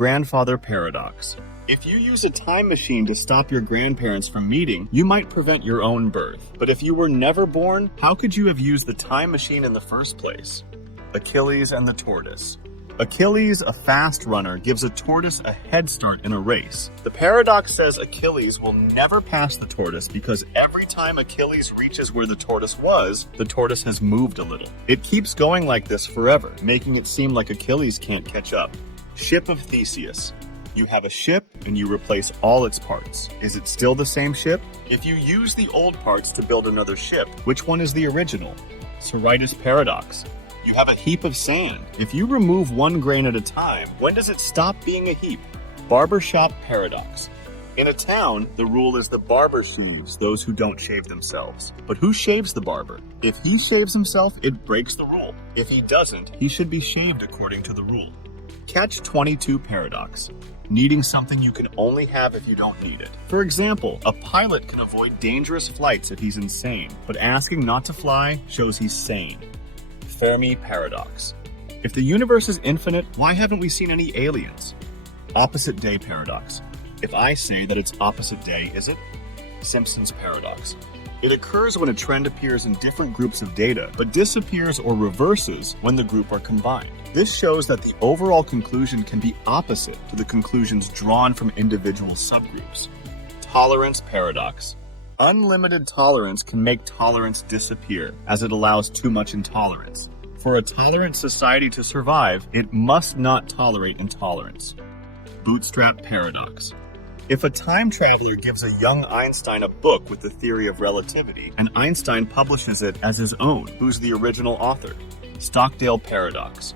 grandfather paradox. If you use a time machine to stop your grandparents from meeting, you might prevent your own birth. But if you were never born, how could you have used the time machine in the first place? Achilles and the tortoise. Achilles, a fast runner, gives a tortoise a head start in a race. The paradox says Achilles will never pass the tortoise because every time Achilles reaches where the tortoise was, the tortoise has moved a little. It keeps going like this forever, making it seem like Achilles can't catch up. Ship of Theseus. You have a ship and you replace all its parts. Is it still the same ship? If you use the old parts to build another ship, which one is the original? Sorites paradox. You have a heap of sand. If you remove one grain at a time, when does it stop being a heap? Barbershop paradox. In a town, the rule is the barber shaves those who don't shave themselves. But who shaves the barber? If he shaves himself, it breaks the rule. If he doesn't, he should be shaved according to the rule. Catch-22 paradox. Needing something you can only have if you don't need it. For example, a pilot can avoid dangerous flights if he's insane, but asking not to fly shows he's sane. Fermi paradox. If the universe is infinite, why haven't we seen any aliens? Opposite day paradox. If I say that it's opposite day, is it? Simpson's paradox. It occurs when a trend appears in different groups of data, but disappears or reverses when the group are combined. This shows that the overall conclusion can be opposite to the conclusions drawn from individual subgroups. Tolerance paradox. Unlimited tolerance can make tolerance disappear, as it allows too much intolerance. For a tolerant society to survive, it must not tolerate intolerance. Bootstrap paradox. If a time traveler gives a young Einstein a book with the theory of relativity, and Einstein publishes it as his own, who's the original author? Stockdale paradox.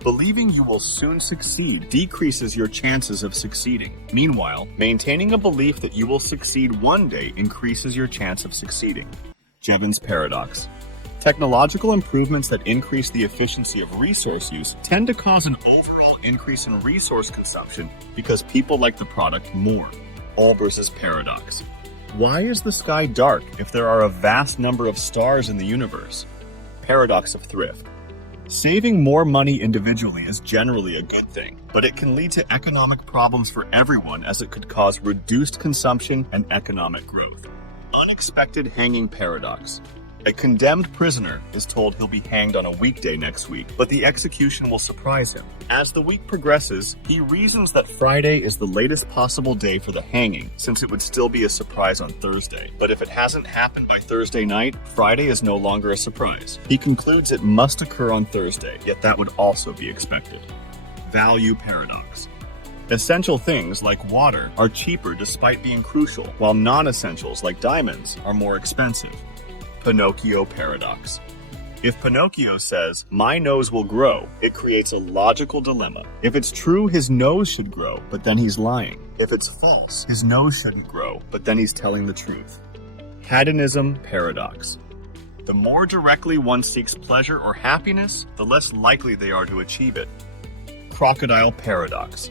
Believing you will soon succeed decreases your chances of succeeding. Meanwhile, maintaining a belief that you will succeed one day increases your chance of succeeding. Jevons paradox. Technological improvements that increase the efficiency of resource use tend to cause an overall increase in resource consumption because people like the product more. Olbers's paradox. Why is the sky dark if there are a vast number of stars in the universe? Paradox of thrift. Saving more money individually is generally a good thing, but it can lead to economic problems for everyone as it could cause reduced consumption and economic growth. Unexpected hanging paradox. A condemned prisoner is told he'll be hanged on a weekday next week, but the execution will surprise him. As the week progresses, he reasons that Friday is the latest possible day for the hanging, since it would still be a surprise on Thursday. But if it hasn't happened by Thursday night, Friday is no longer a surprise. He concludes it must occur on Thursday, yet that would also be expected. Value paradox. Essential things like water are cheaper despite being crucial, while non-essentials like diamonds are more expensive. Pinocchio paradox. If Pinocchio says, "My nose will grow," it creates a logical dilemma. If it's true, his nose should grow, but then he's lying. If it's false, his nose shouldn't grow, but then he's telling the truth. Hedonism paradox. The more directly one seeks pleasure or happiness, the less likely they are to achieve it. Crocodile paradox.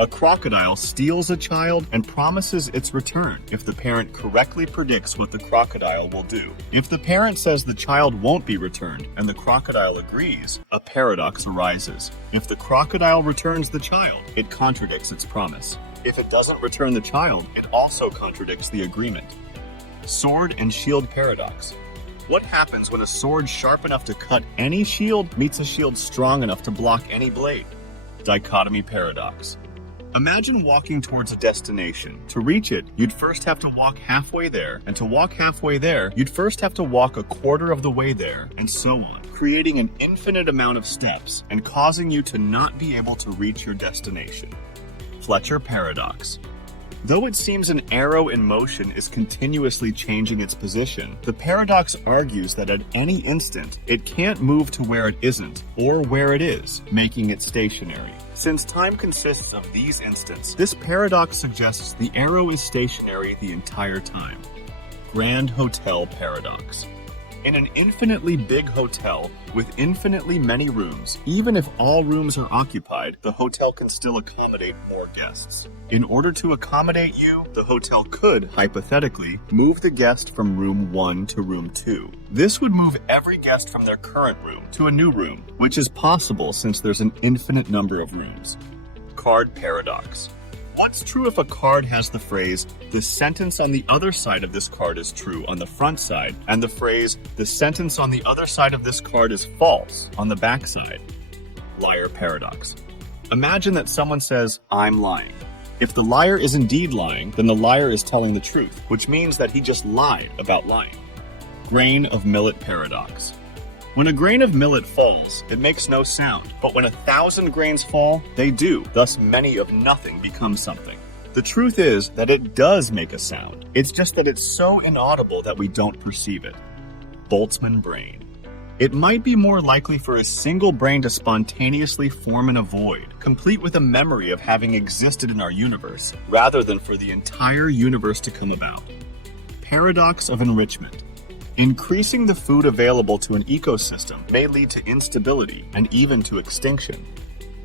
A crocodile steals a child and promises its return if the parent correctly predicts what the crocodile will do. If the parent says the child won't be returned and the crocodile agrees, a paradox arises. If the crocodile returns the child, it contradicts its promise. If it doesn't return the child, it also contradicts the agreement. Sword and shield paradox. What happens when a sword sharp enough to cut any shield meets a shield strong enough to block any blade? Dichotomy paradox. Imagine walking towards a destination. To reach it, you'd first have to walk halfway there, and to walk halfway there, you'd first have to walk a quarter of the way there, and so on, creating an infinite amount of steps and causing you to not be able to reach your destination. Fletcher paradox. Though it seems an arrow in motion is continuously changing its position, the paradox argues that at any instant, it can't move to where it isn't, or where it is, making it stationary. Since time consists of these instants, this paradox suggests the arrow is stationary the entire time. Grand Hotel paradox. In an infinitely big hotel with infinitely many rooms, even if all rooms are occupied, the hotel can still accommodate more guests. In order to accommodate you, the hotel could, hypothetically, move the guest from room 1 to room 2. This would move every guest from their current room to a new room, which is possible since there's an infinite number of rooms. card paradox. What's true if a card has the phrase, "The sentence on the other side of this card is true" on the front side, and the phrase, "The sentence on the other side of this card is false" on the back side? Liar paradox. Imagine that someone says, "I'm lying." If the liar is indeed lying, then the liar is telling the truth, which means that he just lied about lying. Grain of millet paradox. When a grain of millet falls, it makes no sound, but when 1,000 grains fall, they do, thus many of nothing become something. The truth is that it does make a sound. It's just that it's so inaudible that we don't perceive it. Boltzmann brain. It might be more likely for a single brain to spontaneously form in a void, complete with a memory of having existed in our universe, rather than for the entire universe to come about. Paradox of enrichment. Increasing the food available to an ecosystem may lead to instability and even to extinction.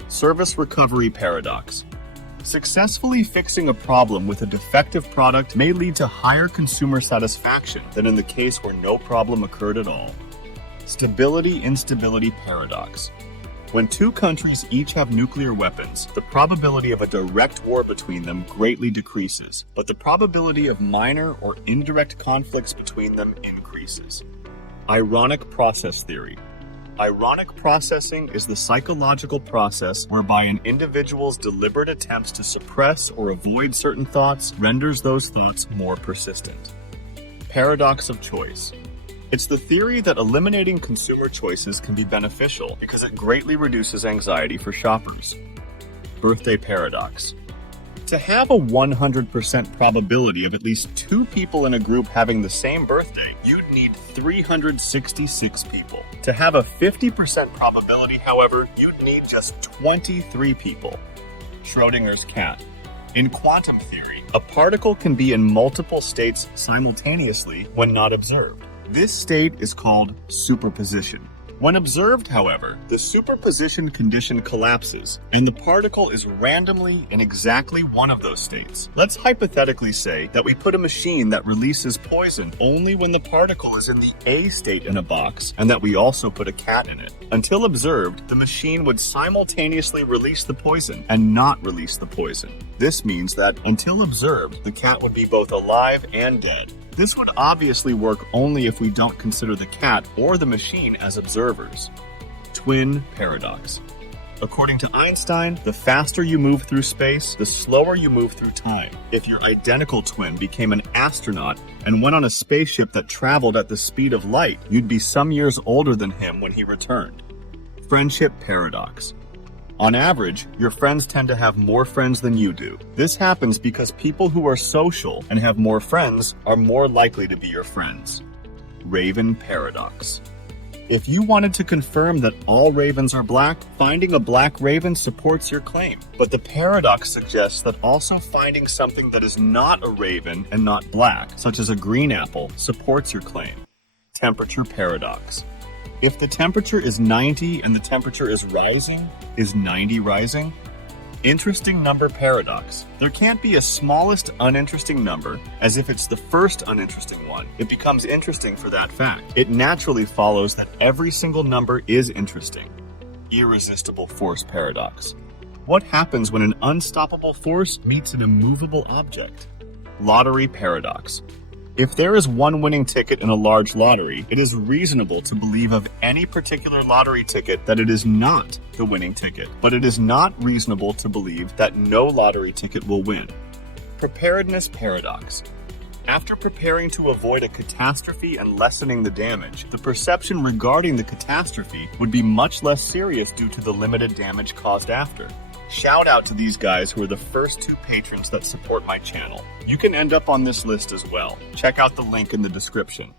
Service recovery paradox. Successfully fixing a problem with a defective product may lead to higher consumer satisfaction than in the case where no problem occurred at all. Stability-instability paradox. When two countries each have nuclear weapons, the probability of a direct war between them greatly decreases, but the probability of minor or indirect conflicts between them increases. Ironic process theory. Ironic processing is the psychological process whereby an individual's deliberate attempts to suppress or avoid certain thoughts renders those thoughts more persistent. Paradox of choice. It's the theory that eliminating consumer choices can be beneficial because it greatly reduces anxiety for shoppers. Birthday paradox. To have a 100% probability of at least 2 people in a group having the same birthday, you'd need 366 people. To have a 50% probability, however, you'd need just 23 people. Schrodinger's cat. In quantum theory, a particle can be in multiple states simultaneously when not observed. This state is called superposition. When observed, however, the superposition condition collapses, and the particle is randomly in exactly one of those states. Let's hypothetically say that we put a machine that releases poison only when the particle is in the A state in a box, and that we also put a cat in it. Until observed, the machine would simultaneously release the poison and not release the poison. This means that, until observed, the cat would be both alive and dead. This would obviously work only if we don't consider the cat or the machine as observers. Twin paradox. According to Einstein, the faster you move through space, the slower you move through time. If your identical twin became an astronaut and went on a spaceship that traveled at the speed of light, you'd be some years older than him when he returned. Friendship paradox. On average, your friends tend to have more friends than you do. This happens because people who are social and have more friends are more likely to be your friends. Raven paradox. If you wanted to confirm that all ravens are black, finding a black raven supports your claim. But the paradox suggests that also finding something that is not a raven and not black, such as a green apple, supports your claim. Temperature paradox. If the temperature is 90 and the temperature is rising, is 90 rising? Interesting number paradox. There can't be a smallest uninteresting number, as if it's the first uninteresting one. It becomes interesting for that fact. It naturally follows that every single number is interesting. Irresistible force paradox. What happens when an unstoppable force meets an immovable object? Lottery paradox. If there is one winning ticket in a large lottery, it is reasonable to believe of any particular lottery ticket that it is not the winning ticket, but it is not reasonable to believe that no lottery ticket will win. Preparedness paradox. After preparing to avoid a catastrophe and lessening the damage, the perception regarding the catastrophe would be much less serious due to the limited damage caused after. Shout out to these guys who are the first 2 patrons that support my channel. You can end up on this list as well. Check out the link in the description.